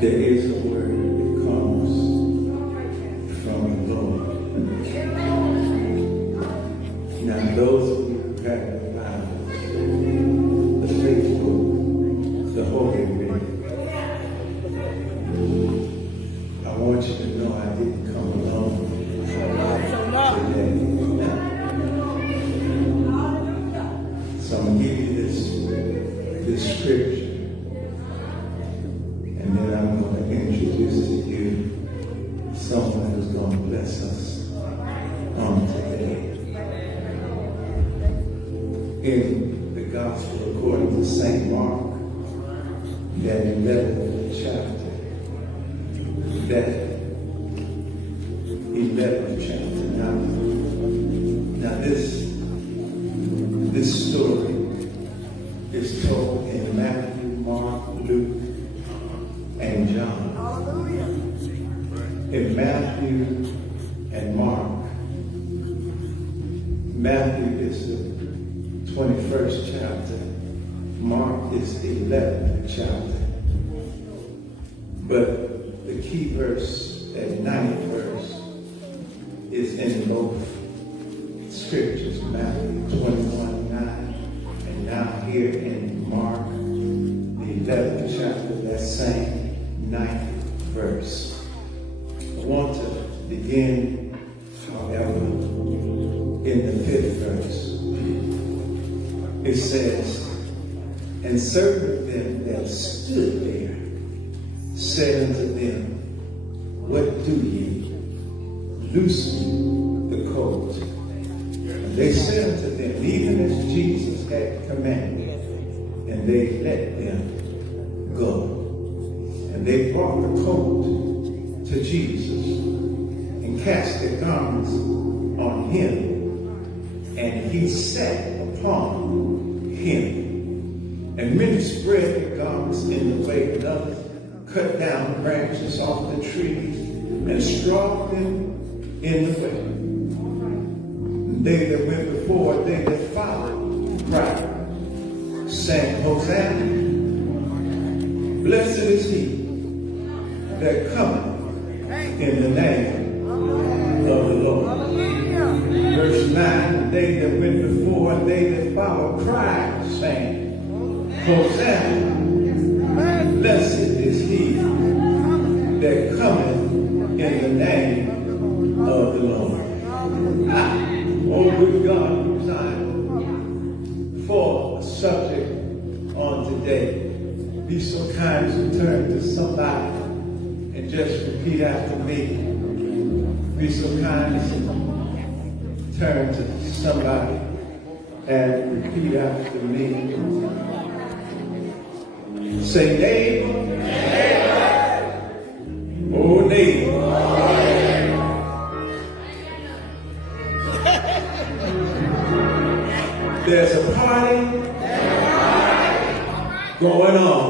There is a word that comes from the Lord. Now, those of you who have the Bible, the faithful, the holy read, I want you to know I didn't come alone today. So I'm going to give you this scripture. And then I'm going to introduce to you someone who's going to bless us on today. In the Gospel according to St. Mark, that 11th chapter, that 11th chapter. Now this story is told in Matthew, Mark, Luke, and John. In Matthew and Mark, Matthew is the 21st chapter. Mark is the 11th chapter. But the key verse, that 9th verse, is in both scriptures, Matthew 21:9, and now here in Mark, the 11th chapter, that same 9th verse. I want to begin, however, in the 5th verse. It says, and certain of them that stood there said unto them, what do ye? Loosen the colt. And they said unto them, even as Jesus had commanded, and they let them go. And they brought the colt to Jesus and cast their garments on him, and he sat upon him. And many spread their garments in the way, and others cut down branches off the trees and strawed them in the way. And they that went before, they that followed, cried, saying, Hosanna, blessed is he that cometh in the name of the Lord. Verse 9, they that went before and they that followed cried, saying, Hosanna, blessed is he that cometh in the name of the Lord. Oh, good God, time for a subject on today. Be so kind as to turn to somebody and just repeat after me. Be so kind as to turn to somebody and repeat after me. Say, neighbor. Oh, neighbor. There's a party going on.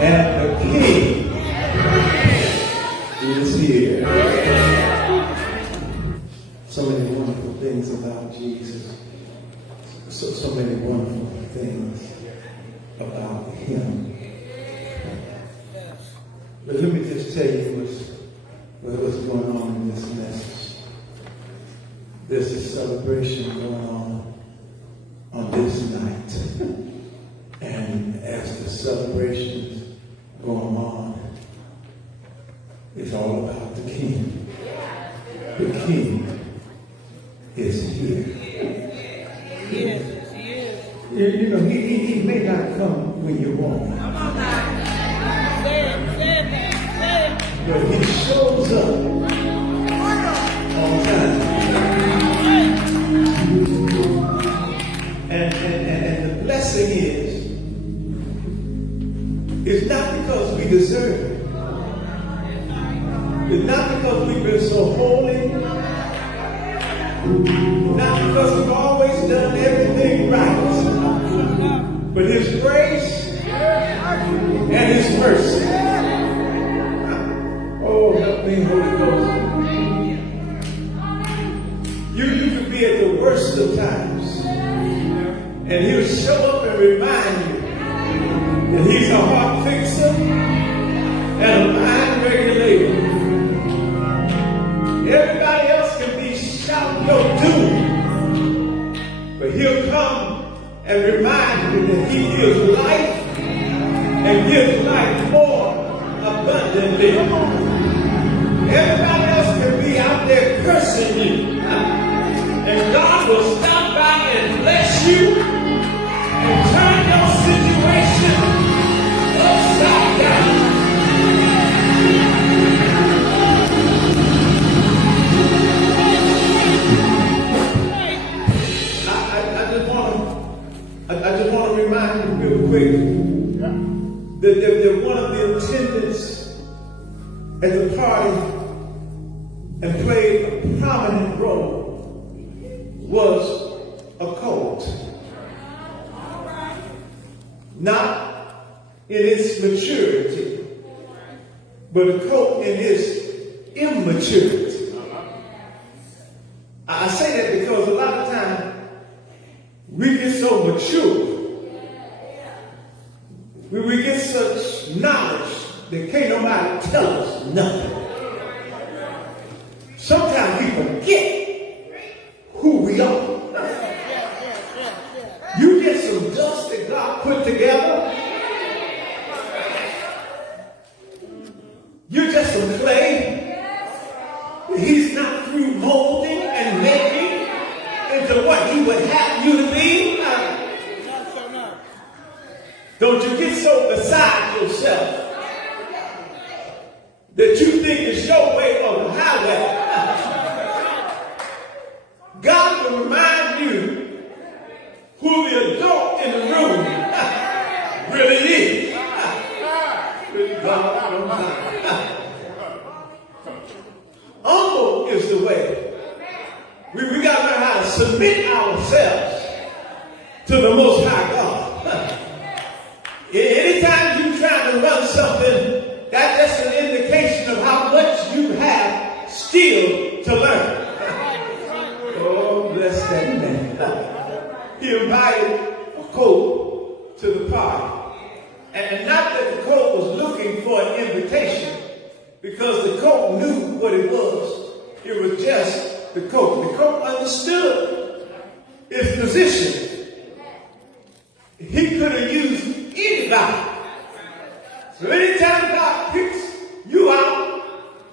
And the king is here. So many wonderful things about Jesus. So many wonderful things about him. But let me just tell you what's going on in this message. There's a celebration going on this night. And as the celebration's going on, it's all about the King. The King is here. You know, he may not come when you want him. But he shows up on time. And the blessing is, it's not because we deserve it. It's not because we've been so holy. Not because we've always done everything right. But his grace and his mercy. Oh, help me, Holy Ghost. worst of times. And he'll show up and remind you that he's a heart fixer and a mind regulator. Everybody else can be shouting your doom, but he'll come and remind you that he gives life and gives life more abundantly. Everybody else can be out there cursing you, and God will stop by and bless you and turn your situation upside down. I just want to remind you real quick that one of the attendants at the party and played a prominent role was a cult. Not in its maturity, but a cult in its immaturity. I say that because a lot of times we get so mature. We get such knowledge that can't nobody tell us nothing. Sometimes we forget who we are. You get some dust that God put together. You're just some clay. He's not through molding and making into what he would have you to be. Don't you get so beside yourself that you think it's your way or the highway. God will remind you who the adult in the room really is. Humble is the way. We got to learn how to submit ourselves to the Most High God. Anytime you're trying to run something, that's just an indication of how much you have still to learn. Oh, bless that man. He invited a colt to the party. And not that the colt was looking for an invitation, because the colt knew what it was. It was just the colt. The colt understood its position. He could have used anybody. So anytime God picks you out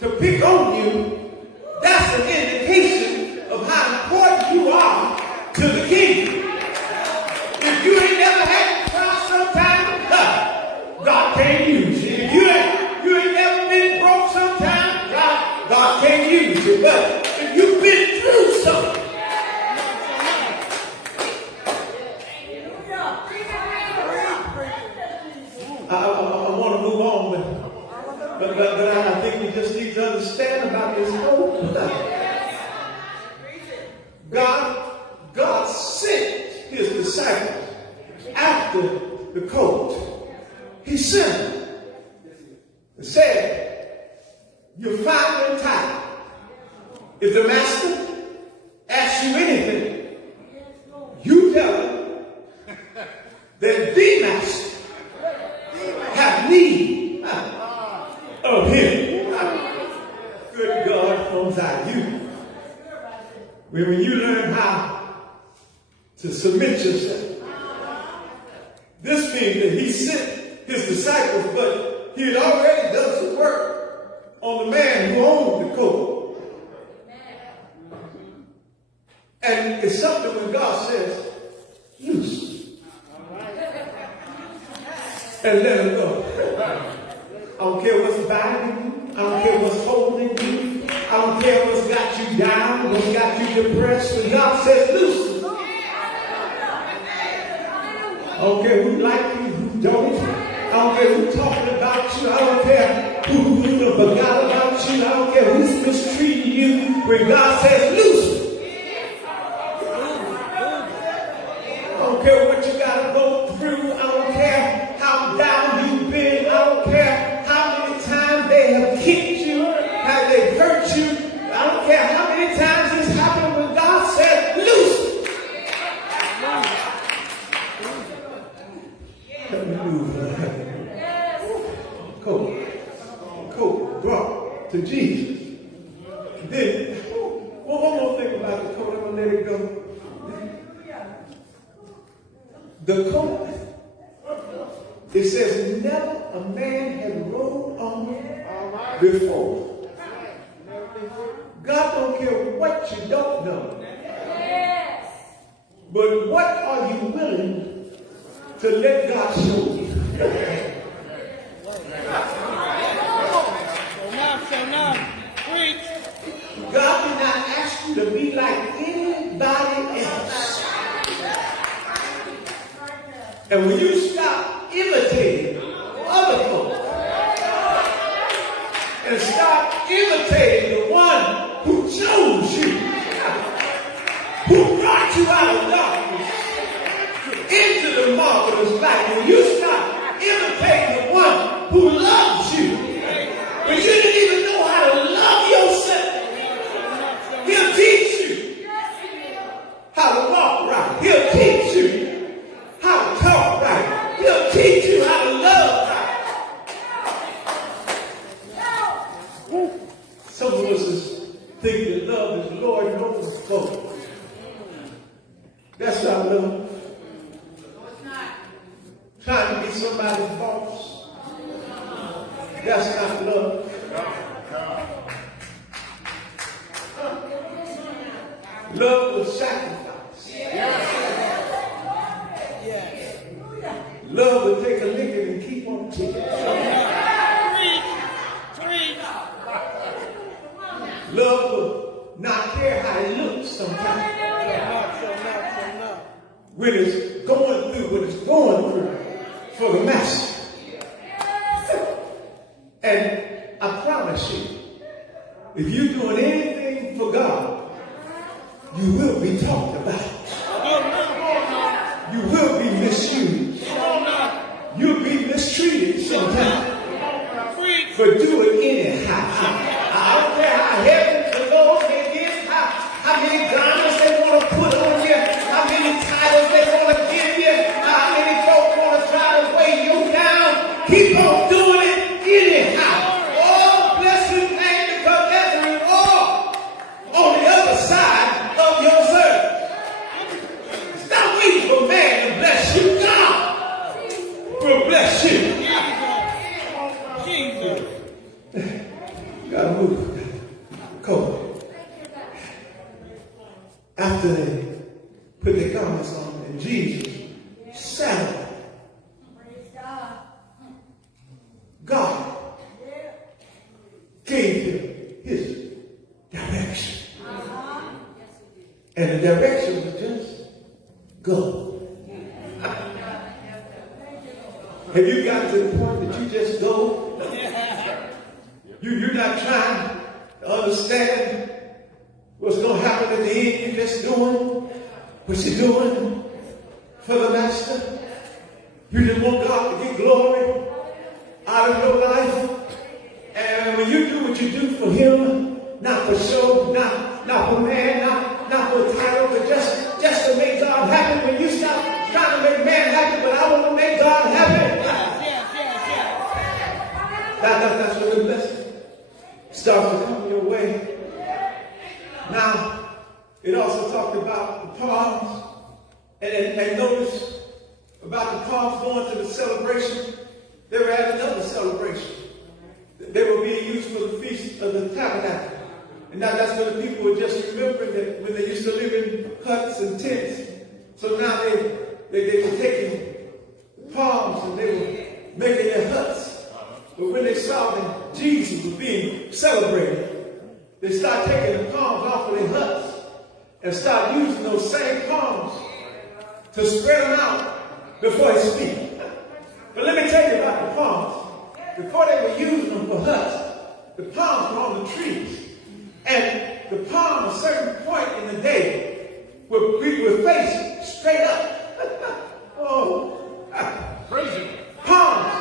to pick on you, that's an indication of how important you are to the kingdom. If you ain't never had to try sometime, God can't use you. If you ain't never been broke sometime, God can't use you. But if you've been through something, I want to move on, but I think we just need to understand about this whole God sent his disciples after the colt. He sent them and said, "You're finally tired. If the master asks you anything, you tell him that the master have need of him." Good God from Zion. When you learn how to submit yourself, this means that he sent his disciples, but he had already done some work on the man who owned the colt. And it's something when God says, loose. And let him go. I don't care what's binding you. I don't care what's holding you. I don't care what's got you down, what's got you depressed. When God says loose. I don't care who like you, who don't. I don't care who's talking about you. I don't care who forgot about you. I don't care who's mistreating you. When God says loose. I don't care what you got to go through. I don't care how down you've been. I don't care how many times they have kicked you, how they hurt you. I don't care how many times it's happened. When God says loose, Then, one more thing about the coat, I'm going to let it go. The coat, it says, never a man has rode on it before. God don't care what you don't know. But what are you willing to let God show you? God did not ask you to be like anybody else. And when you stop imitating other folks and stop imitating the one who chose you, who brought you out of darkness into the marvelous light, when you stop imitating the one who loves you, but you didn't even know how to love yourself, he'll teach you how to walk right. He'll teach you how to talk right. He'll teach you how to love right. Some of us think that love is Lord knows folk. That's not love. Trying to be somebody's boss. That's not love. Love will sacrifice. Love will take a licking and keep on ticking. Love will not care how it looks sometimes. When it's going through what it's going through for the master. And I promise you, if you're doing anything for God, you will be talked about. You will be misused. You'll be mistreated sometimes. For doing anyhow. I don't care how heavy the Lord may get, how many garments they want to put on you, how many titles they want to give you, how many folks want to try to weigh you down. Keep on doing it anyhow. Oh, bless his name, because there's a reward on the other side of your service. Stop waiting for man to bless you. God will bless you. Gotta move. Come. After they put their garments on, and Jesus sat up. God gave him his direction. And the direction was just go. Have you got to the point that you just go? You're not trying to understand what's going to happen at the end. You're just doing what you're doing for the master. You just want God to get glory out of your life. And when you do what you do for him, not for show, not for man, not for a title, but just to make God happy. When you stop trying to make man happy, but I want to make God happy. That's what the blessing starts to come your way. Now, it also talked about the palms. And notice about the palms going to the celebration. They were at another celebration. They were being used for the Feast of the Tabernacle. And now that's when the people were just remembering that when they used to live in huts and tents. So now they were taking palms and they were making their huts. But when they saw that Jesus was being celebrated, they started taking the palms off of their huts and started using those same palms to spread them out before his feet. But let me tell you about the palms. Before they were using them for huts, the palms were on the trees. And the palm, at a certain point in the day, would face straight up. Oh, crazy. Palms.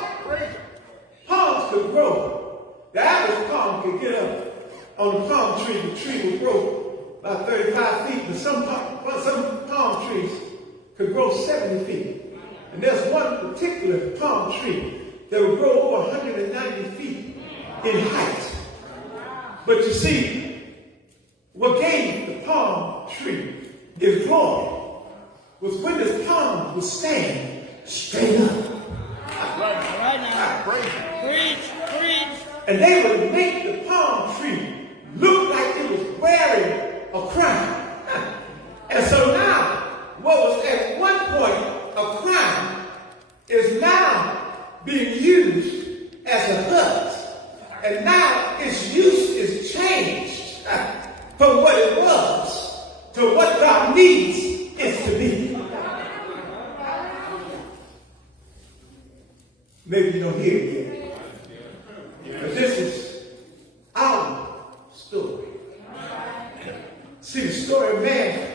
Palms could grow. The average palm could get up on the palm tree. The tree would grow about 35 feet. But some palm trees could grow 70 feet. And there's one particular palm tree that would grow over 190 feet in height. But you see, His glory was when his palms would stand straight up. Right now. Preach. And they would make the palm tree look like it was wearing a crown. And so now, what was at one point a crown is now being used as a hut. And now its use is changed from what it was to what God needs it to be. Maybe you don't hear it yet. But this is our story. See, the story of man,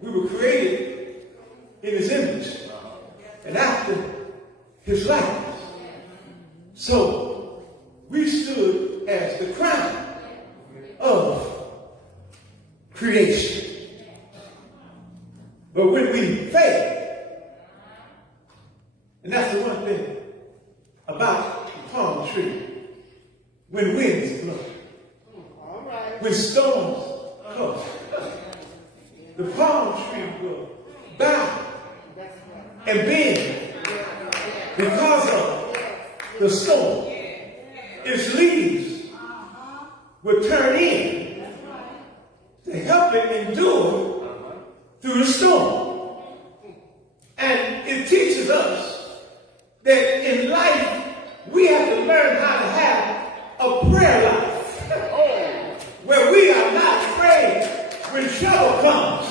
we were created in his image and after his likeness. So we stood as the crown of creation. But when we fail, and that's the one thing about the palm tree, when winds blow, when storms come, the palm tree will bow and bend because of the storm. Its leaves will turn in to help it endure through the storm. And it teaches us that in life we have to learn how to have a prayer life where we are not afraid when trouble comes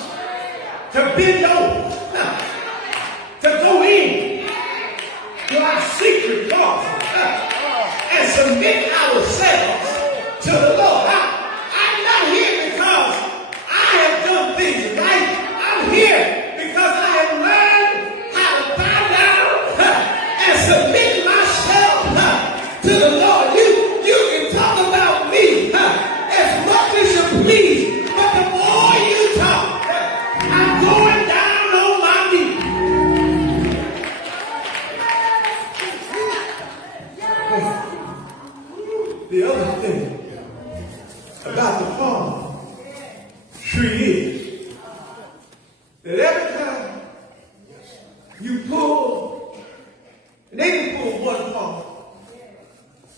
to bend over, to go in to our secret closet and submit ourselves to the Lord. I'm not here because I have done things right. I'm here because I have learned how to bow down and submit myself to the Lord. You can talk about me as much as you please, but the more you talk, I'm going down on my knees. The other thing about the palm tree is that every time you pull, and they can pull one palm,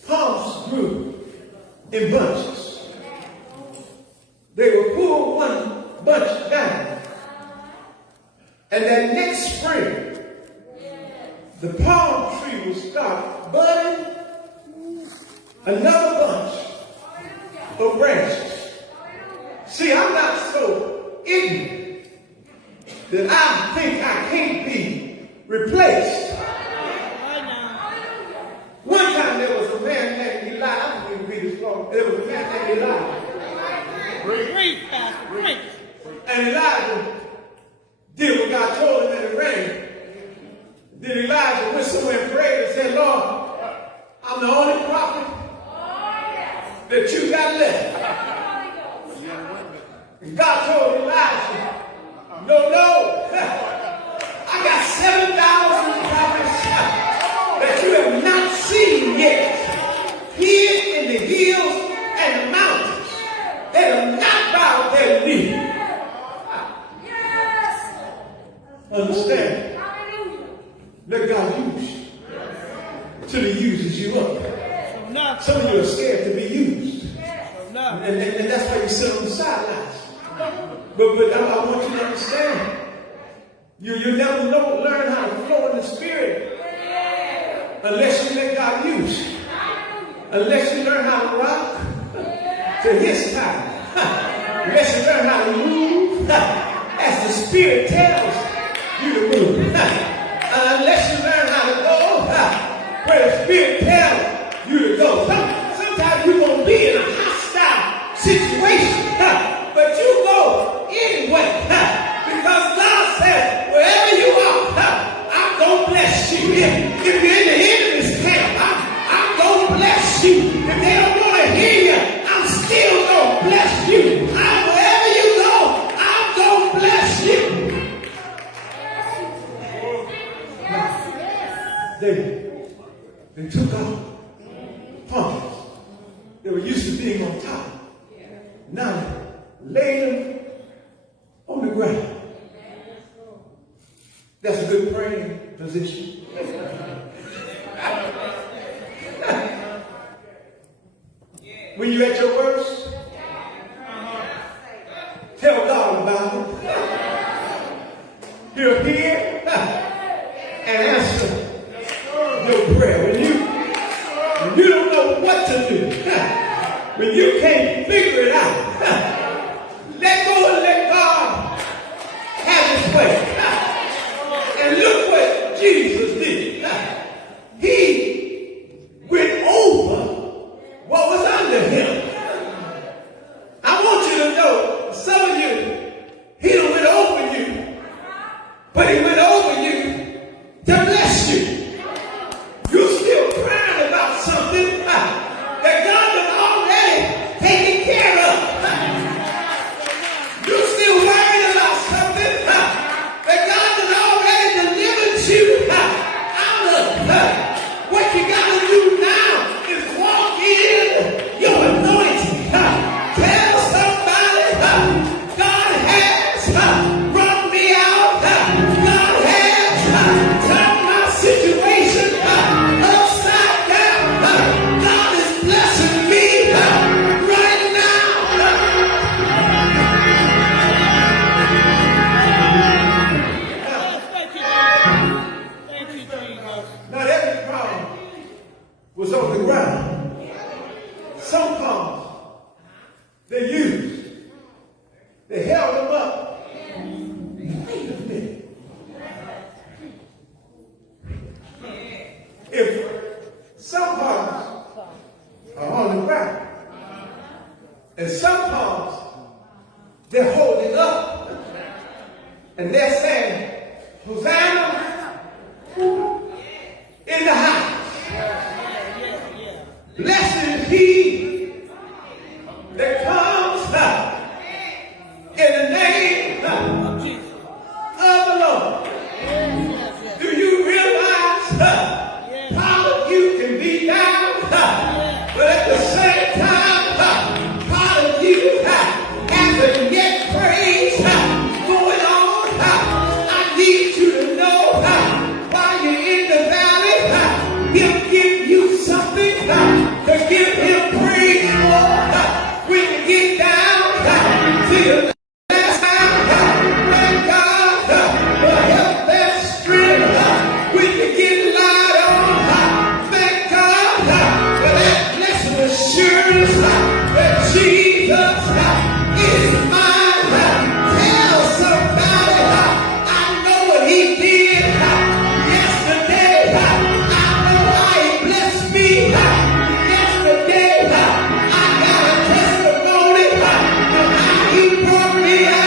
palms grew in bunches. They would pull one bunch down, and then next spring, the palm tree will start budding another bunch of branches. See, I'm not so ignorant that I think I can't be replaced. One time there was a man named Elijah. I don't even read this long. There was a man named Elijah. And Elijah did what God told him, and it rained. Then Elijah went somewhere and prayed and said, Lord, I'm the only prophet that you got left. And God told Elijah, no, I got 7,000 prophets that you have not seen yet, hid in the hills and the mountains. They have not bowed their knee. Understand? Let God use you till He uses you up. Some of you are scared to be used. And that's why you sit on the sidelines. But I want you to understand, you never learn how to flow in the Spirit unless you let God use you. Unless you learn how to rock to His time. Unless you learn how to move as the Spirit tells you to move. Unless you learn how to go where the Spirit tells you to go. Sometimes you're going to be in a hostile situation, but you go anyway because God said, wherever you are, I'm going to bless you. If you're in the enemy's camp, I'm going to bless you. If they don't want to hear you, I'm still going to bless you. Wherever you go, I'm going to bless you. They took out palms that were used to being on top. Now they laid them on the ground. That's a good praying position. When you're at your worst, tell God about it. He'll hear and answer your prayer. When you don't know what to do, when you can't figure it out, let go and let God have his way. And look what Jesus did. He went over what was under him. I want you to know, some of you, he done went over you, but he went over you to bless you. You're still crying about something that God has already taken care of. You're still worried about something that God has already delivered you out of. What you got to do now is walk in your anointing. Tell somebody, God has brought me out. God has turned my situation upside down. God is blessing me right now. Thank you, Jesus. Not every problem was on the ground. Some problems they used, they held them up. Wait a minute. If some problems are on the ground, and some problems they're holding up, and they're saying, Hosanna in the house. Blessed is he that comes in the name of the Lord. Do you realize how you can be down, but at the same time, part of you has a yet praise going on? I need you to know while you're in the valley, he'll give you something to give him praise for. When you get down to your last time, thank God for help and strength. When you get light on, thank God for that blessed assurance that Jesus is mine. Tell somebody, I know what he did yesterday. I know how he blessed me yesterday. I got a testimony of how he brought me out.